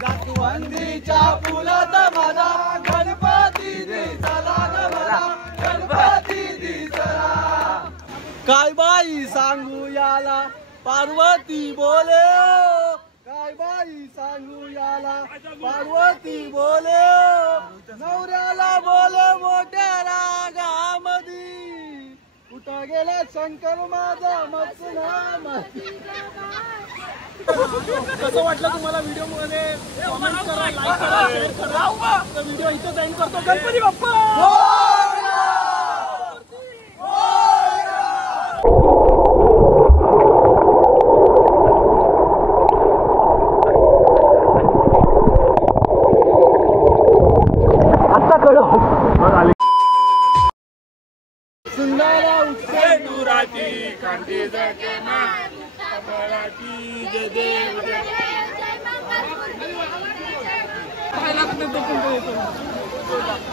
जास्वंदीच्या फुलात माझा गणपती दिसला ग मला, गणपती दिसला। काय बाई सांगू याला पार्वती बोले, काय बाई सांगू याला पार्वती बोले, नवऱ्याला बोले मोठ्या रागामधी, कुठं गेला शंकर माझा मचनामधी। कसं वाटलं तुम्हाला व्हिडिओ मध्ये? कमेंट करा, लाईक करा, शेअर करा। तर व्हिडिओ इथं एंड करतो। गणपती बाप्पा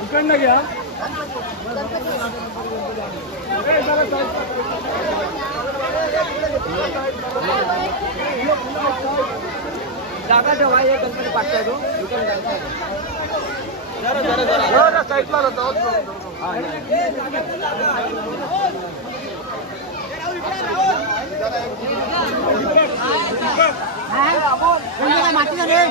इकडनं घ्या। जागा ठेवा, एक गणपती पाठवतो तो जरा साईडला होतो। माती रे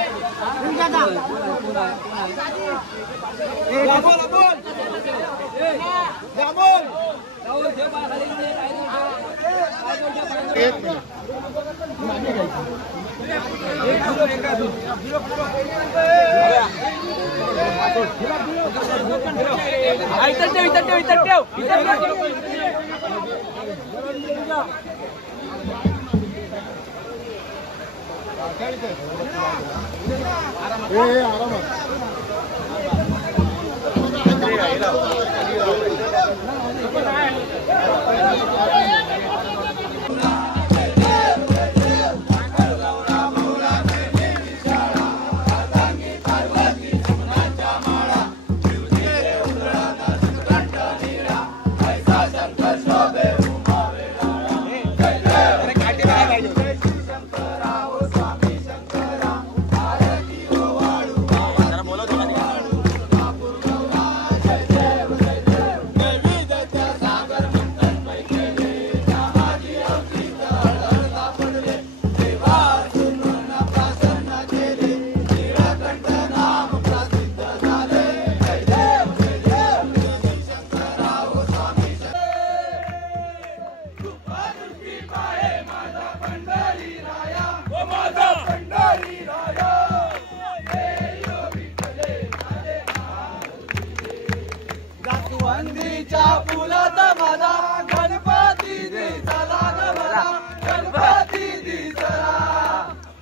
जास्वंदीच्या फुलात माझा गणपती दिसला ग मला, गणपती दिसला।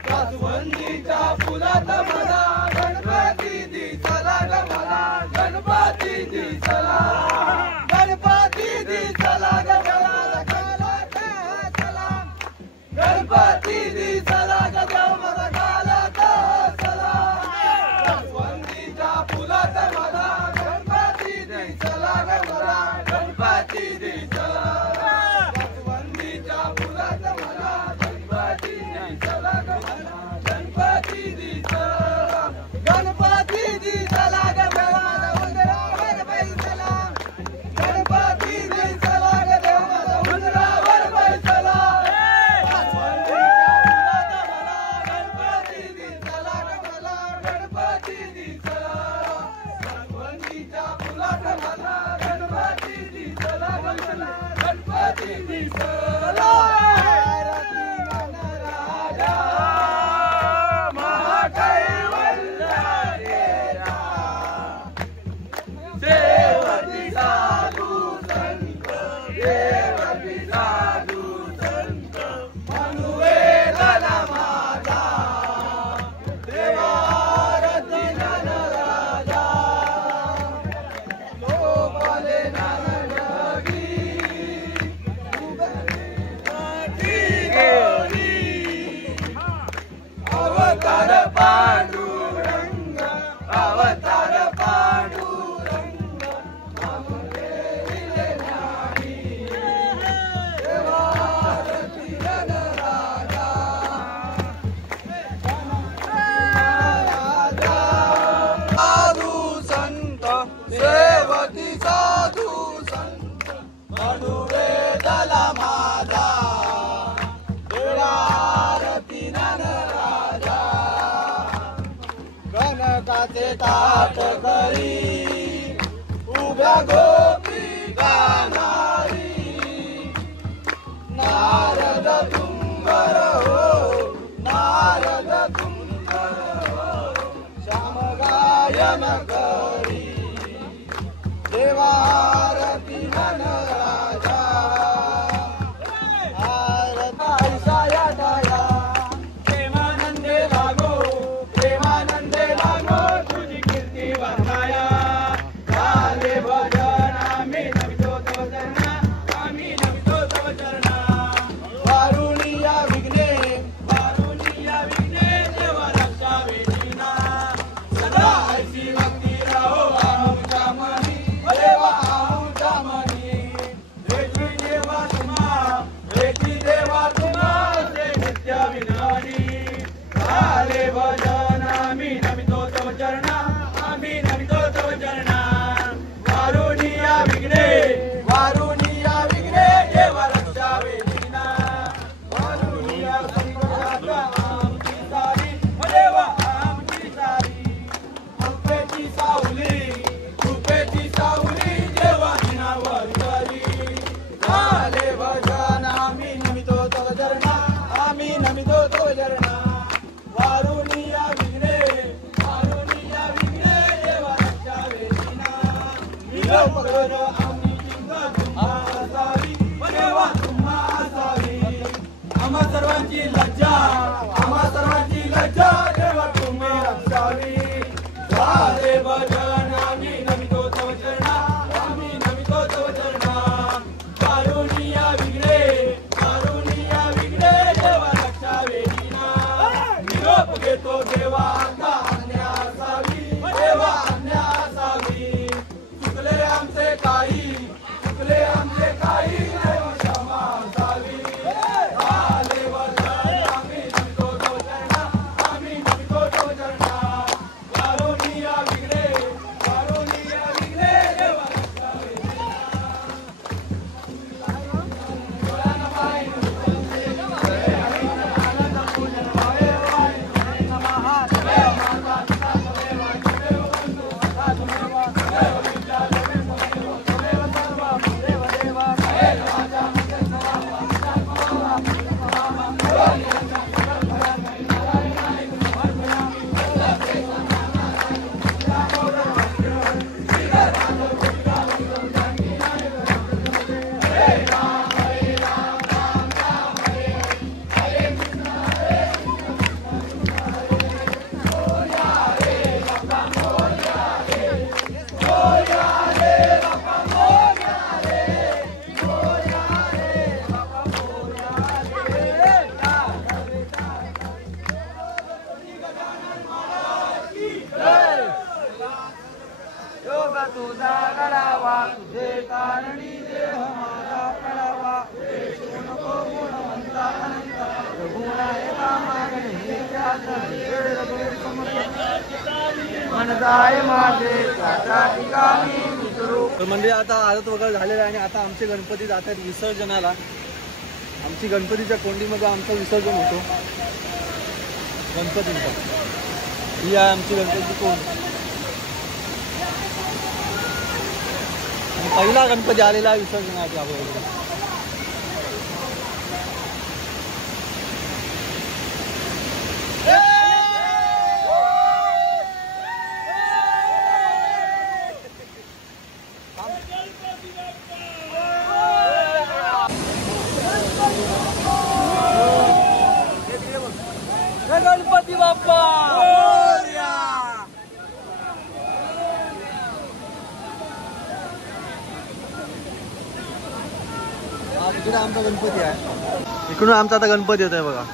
जास्वंदीच्या फुलात माझा गणपती दिसला ग मला, गणपती दिसला। गणपती दिसला ग मला, गणपती दिसला ग मला, गालात चला। जास्वंदीच्या फुलात माझा गणपती दिसला ग मला, गणपती दिसला। जास्वंदीच्या फुलात मला गणपती दिसला ग मला, गणपती दिसला। स्वयंपाकाचे ताट करी उभ्या गोपी गाणारी नारद तुंबर हो नारद तुंबर हो श्याम गायन करी देवारती मन राजा आरती साया दया प्रेमानंदे लागो तुझी कीर्ती वर्णाया झाले भजन आम्ही नमितो तव चरणा आम्ही नमितो तव चरणा वारुणिया विघ्ने देवा रक्षा वेदीना सदा ऐसी भक्ती राहो आमच्या मनी देवा आमच्या मनी वेदी देवा तुम्हा से नित्य विनानी झाले भजन आम्ही नमितो तव चरणा आम्ही नमितो तव चरणा वारुणिया विघ्ने देवा रक्षा वेदीना वारुणिया संकटाचा आमची सारी देवा आमची सारी कृपेची सावली देवा दिनावर करी झाले भजन आम्ही नमितो तव चरणा आम्ही नमितो तव चरणा वारुणिया विघ्ने देवा रक्षा वेदीना विलोप कर आम्ही चिंता तुम्हा असावी देवा तुम्हा असावी आम्हा सर्वांची लज्जा देवा तुम्ही रक्षावी झाले भजन आम्ही नमितो तव चरणा आम्ही नमितो तव चरणा वारुणिया विघ्ने देवा रक्षा वेदीना निरोप घेतो देवा आता आज्ञा असावी देवा आज्ञा असावी चुकले आमचे काही देवा क्षमा असावी झाले भजन आम्ही नमितो तव चरणा आम्ही नमितो तव चरणा वारुणिया विघ्ने देवा रक्षा योग तुझा करावा तुझे कारणी देह माझा पडावा नको गुणवंता अनंत रघुनायका मागणे मन जाय माझे त्याच्या ठिकाणी विसरू. तर म्हणजे आता आरत वगैरे झालेलं आहे आणि आता आमचे गणपती जातात विसर्जनाला. आमची गणपतीच्या कोंडीमध्ये आमचं विसर्जन होतो गणपतींचा. ही आहे आमची गणपतीची कोंड. पहिला गणपती आलेला आहे विसर्जनाच्या अगोदर. गणपती बाप्पा इकडे आमचा गणपती आहे. इकडून आमचा आता गणपती येत आहे बघा.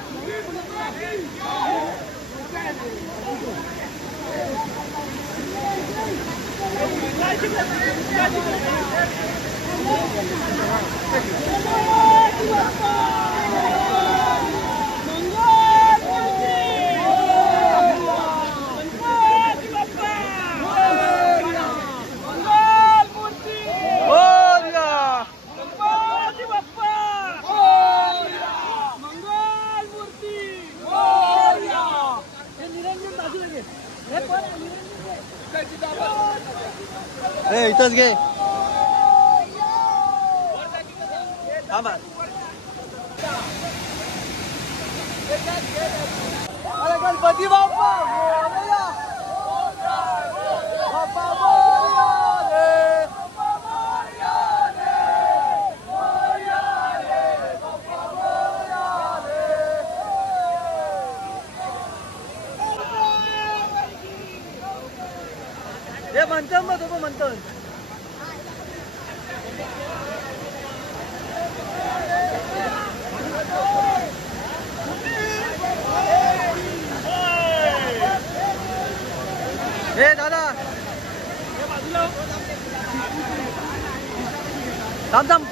ए इथंच घे थांबा अरे गणपती बाप्पा बाप्पा हे म्हणतो मग तो म्हणतो हे दादा थांब थांब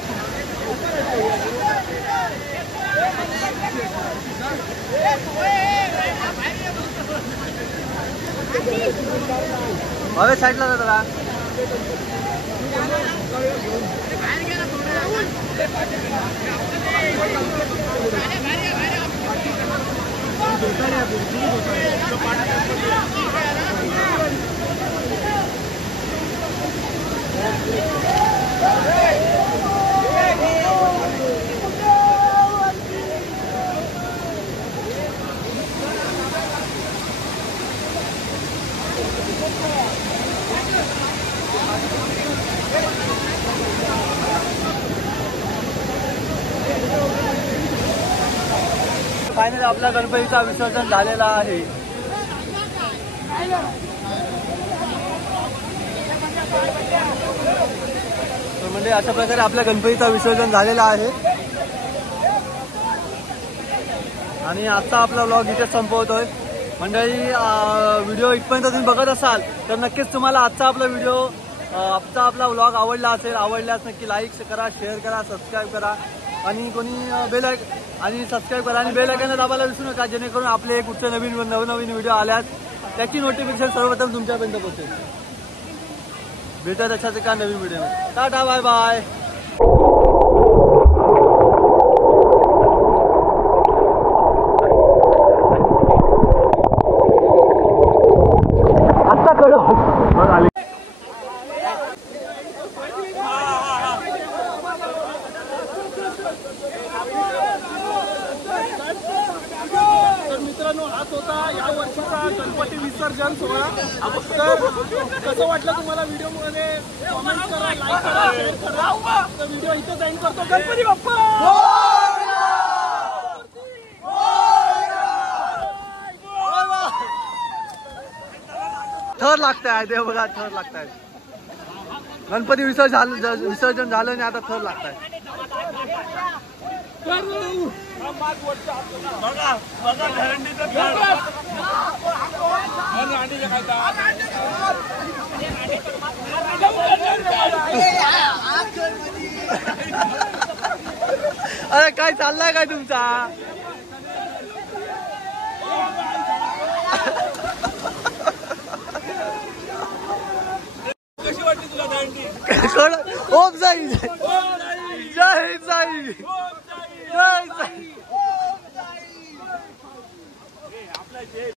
अरे साईडला जा दादा फायनली आपल्या गणपतीचा विसर्जन झालेला आहे. म्हणजे अशा प्रकारे आपल्या गणपतीचा विसर्जन झालेला आहे आणि आजचा आपला व्लॉग इथे संपवतोय. मंडळी व्हिडिओ इथपर्यंत तुम्ही बघत असाल तर नक्कीच तुम्हाला आजचा आपला व्लॉग आवडला असेल. आवडल्यास नक्की लाईक करा, शेअर करा, सबस्क्राईब करा आणि सबस्क्राईब करा आणि बेल आयकॉन दाबायला विसरू नका, जेणेकरून आपले एक कुठचे नवनवीन व्हिडिओ आल्यास त्याची नोटिफिकेशन सर्वप्रथम तुमच्यापर्यंत पोहोचेल. भेटूया तशाच एका नवीन व्हिडिओ. Tata bye bye. आता कळलं आली. मित्रांनो हाच होता या वर्षीचा गणपती विसर्जन सोहळा. तर कसं वाटलं तुम्हाला व्हिडिओ मध्ये कमेंट करा, लाईक करा, शेअर करा. तर व्हिडिओ इथं एंड करतो. गणपती बाप्पा थर लागताय देव बघा, थर लागताय. गणपती विसर्जन झालं आणि आता थर लागताय. अरे काय चाललंय काय तुमचा? कशी वाटली तुला दांडी? ओम साई जय साई जय साई.